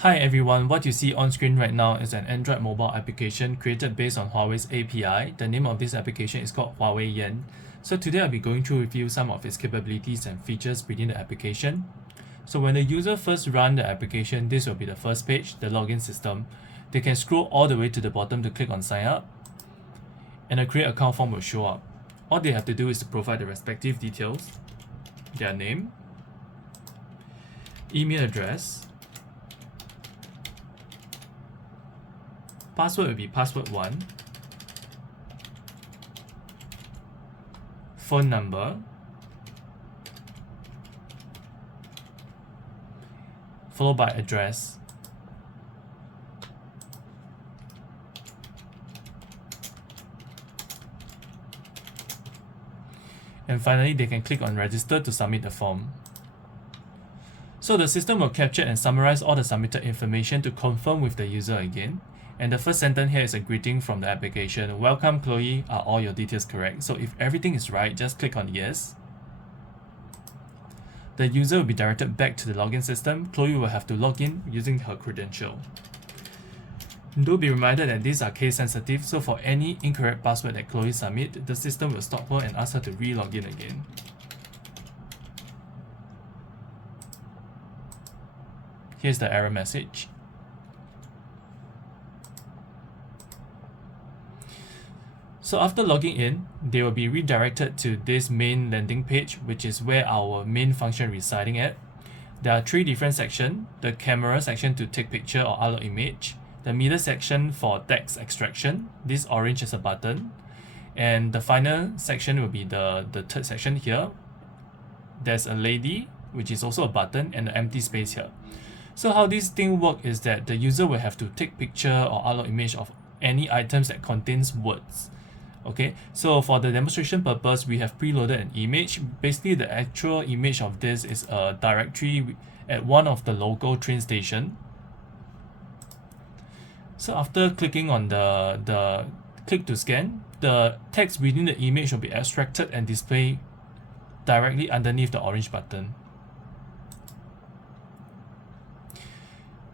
Hi everyone, what you see on screen right now is an Android mobile application created based on Huawei's API. The name of this application is called HuaweiYan. So today I'll be going through with you some of its capabilities and features within the application. So when the user first runs the application, this will be the first page, the login system. They can scroll all the way to the bottom to click on sign up, and a create account form will show up. All they have to do is to provide the respective details, their name, email address, password will be password 1, phone number, followed by address, and finally they can click on register to submit the form. So the system will capture and summarize all the submitted information to confirm with the user again. And the first sentence here is a greeting from the application. Welcome Chloe, are all your details correct? So if everything is right, just click on yes. The user will be directed back to the login system. Chloe will have to log in using her credential. Do be reminded that these are case sensitive, so for any incorrect password that Chloe submits, the system will stop her and ask her to re-log in again. Here's the error message. So after logging in, they will be redirected to this main landing page, which is where our main function residing at. There are 3 different sections: the camera section to take picture or upload image, the middle section for text extraction, this orange is a button, and the final section will be the third section here. There's a lady, which is also a button, and an empty space here. So how this thing works is that the user will have to take picture or upload image of any items that contains words. Okay, so for the demonstration purpose, we have preloaded an image. Basically, the actual image of this is a directory at one of the local train station. So after clicking on the click to scan, the text within the image will be extracted and displayed directly underneath the orange button.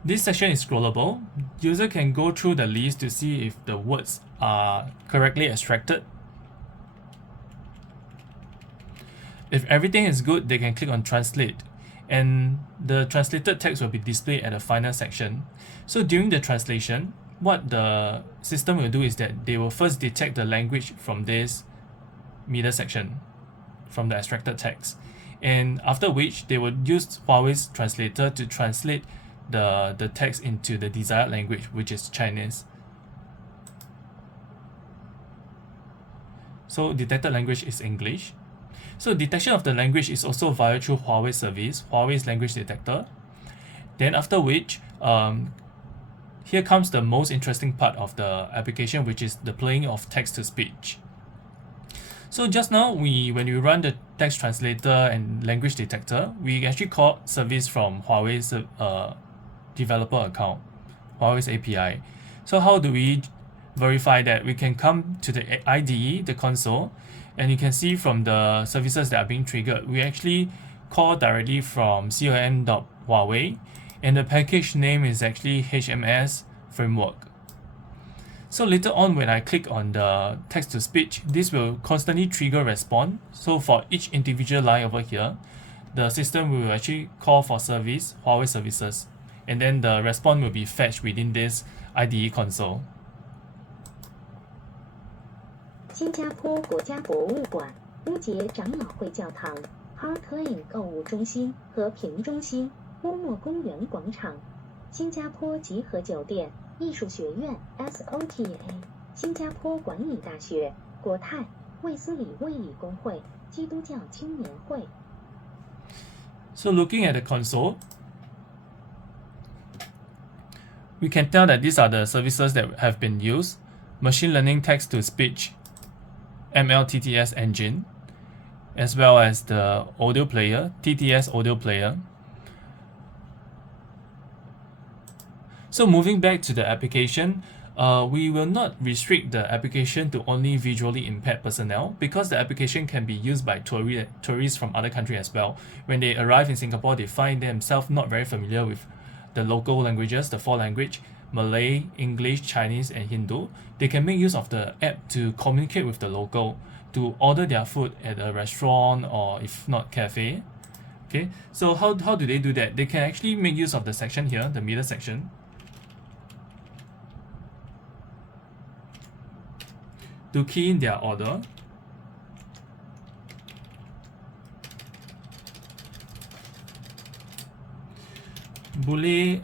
This section is scrollable. User can go through the list to see if the words are correctly extracted. If everything is good, they can click on translate, and the translated text will be displayed at the final section. So during the translation, what the system will do is that they will first detect the language from this middle section, from the extracted text, and after which they will use Huawei's translator to translate the text into the desired language, which is Chinese. So detected language is English. So detection of the language is also via through Huawei service, Huawei's language detector. Then after which, here comes the most interesting part of the application, which is the playing of text to speech. So just now, when we run the text translator and language detector, we actually call service from Huawei's developer account, Huawei's API. So how do we verify that? We can come to the IDE, the console, and you can see from the services that are being triggered, we actually call directly from com.huawei, and the package name is actually HMS framework. So later on, when I click on the text to speech, this will constantly trigger response. So for each individual line over here, the system will actually call for service, Huawei services, and then the response will be fetched within this IDE console. 新加坡国家博物馆、乌节长老会教堂、Park Lane 购物中心、和平中心、乌莫公园广场、新加坡集合酒店、艺术学院 SOTA、新加坡管理大学、国泰、卫斯理卫理公会、基督教青年会。So looking at the console, we can tell that these are the services that have been used: machine learning text to speech, MLTTS engine, as well as the audio player, TTS audio player. So moving back to the application, we will not restrict the application to only visually impaired personnel, because the application can be used by tourists from other countries as well. When they arrive in Singapore, they find themselves not very familiar with the local languages, the 4 language, Malay, English, Chinese, and Hindu, they can make use of the app to communicate with the local, to order their food at a restaurant or if not cafe. Okay, so how do they do that? They can actually make use of the section here, the middle section, to key in their order. Bolehkah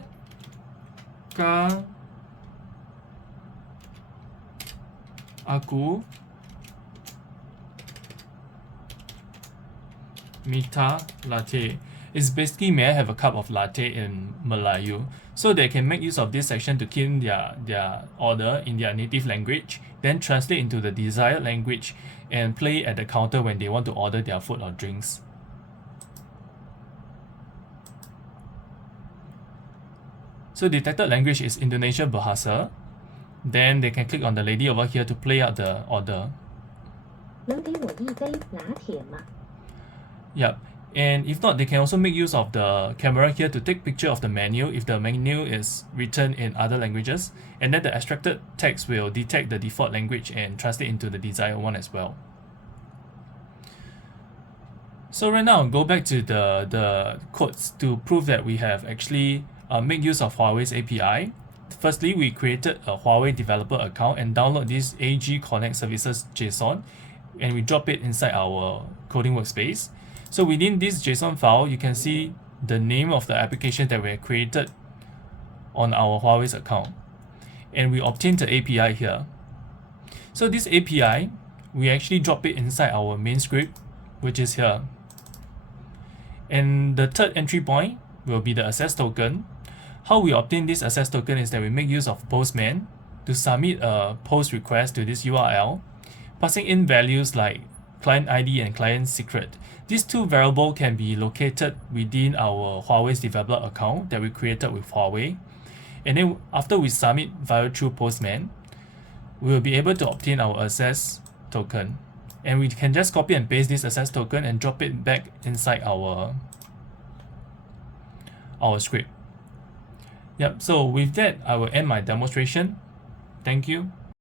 aku minta latte? It's basically, may I have a cup of latte in Melayu. So they can make use of this section to key in their order in their native language, then translate into the desired language and play at the counter when they want to order their food or drinks. So detected language is Indonesia Bahasa. Then they can click on the lady over here to play out the order. 能给我一杯拿铁吗？ Yep. And if not, they can also make use of the camera here to take picture of the menu if the menu is written in other languages, and then the extracted text will detect the default language and translate into the desired one as well. So right now, go back to the codes to prove that we have actually made use of Huawei's API. Firstly, we created a Huawei developer account and download this AG Connect Services JSON, and we drop it inside our coding workspace. So within this JSON file, you can see the name of the application that we have created on our Huawei's account. And we obtain the API here. So this API, we actually drop it inside our main script, which is here. And the third entry point will be the access token. How we obtain this access token is that we make use of Postman to submit a post request to this URL, passing in values like client ID and client secret. These two variables can be located within our Huawei's developer account that we created with Huawei. And then after we submit via through Postman, we will be able to obtain our access token. And we can just copy and paste this access token and drop it back inside our script. Yep, so with that, I will end my demonstration. Thank you.